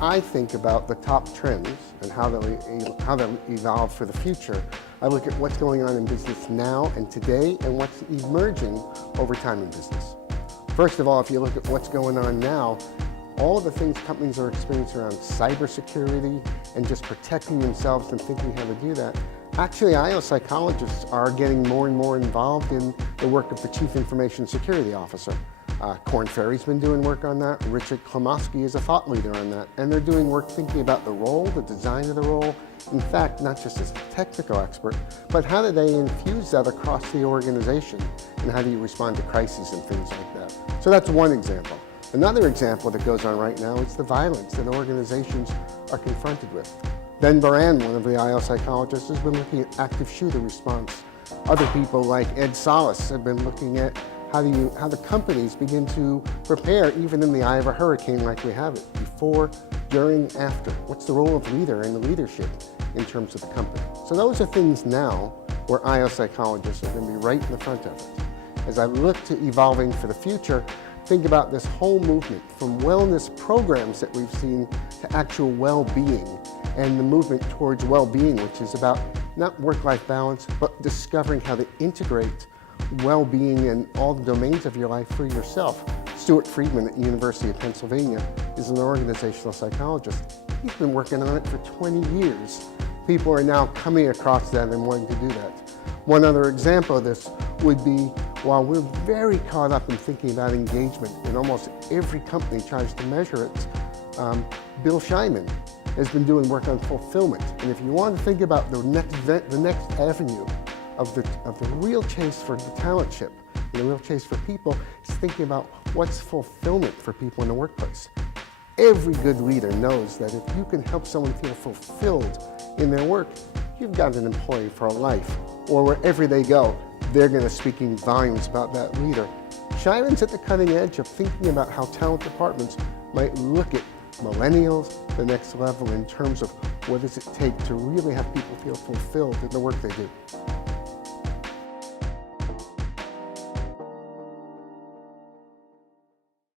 I think about the top trends and how they'll evolve for the future, I look at what's going on in business now and today and what's emerging over time in business. First of all, if you look at what's going on now, all of the things companies are experiencing around cybersecurity and just protecting themselves and thinking how to do that. Actually, IO psychologists are getting more and more involved in the work of the Chief Information Security Officer. Korn Ferry's been doing work on that. Richard Klomoski is a thought leader on that. And they're doing work thinking about the role, the design of the role. In fact, not just as a technical expert, but how do they infuse that across the organization? And how do you respond to crises and things like that? So that's one example. Another example that goes on right now is the violence that organizations are confronted with. Ben Baran, one of the IO psychologists, has been looking at active shooter response. Other people like Ed Salas have been looking at how the companies begin to prepare even in the eye of a hurricane like we have it, before, during, after. What's the role of leader and the leadership in terms of the company? So those are things now where IO psychologists are going to be right in the front of it. As I look to evolving for the future, think about this whole movement from wellness programs that we've seen to actual well-being, and the movement towards well-being, which is about not work-life balance, but discovering how to integrate well-being in all the domains of your life for yourself. Stuart Friedman at the University of Pennsylvania is an organizational psychologist. He's been working on it for 20 years. People are now coming across that and wanting to do that. One other example of this would be, while we're very caught up in thinking about engagement, and almost every company tries to measure it, Bill Scheinman has been doing work on fulfillment. And if you want to think about the next avenue of the real chase for the talent ship, the real chase for people, is thinking about what's fulfillment for people in the workplace. Every good leader knows that if you can help someone feel fulfilled in their work, you've got an employee for life. Or wherever they go, they're going to speak in volumes about that leader. Scheinman's at the cutting edge of thinking about how talent departments might look at millennials, the next level, in terms of what does it take to really have people feel fulfilled in the work they do.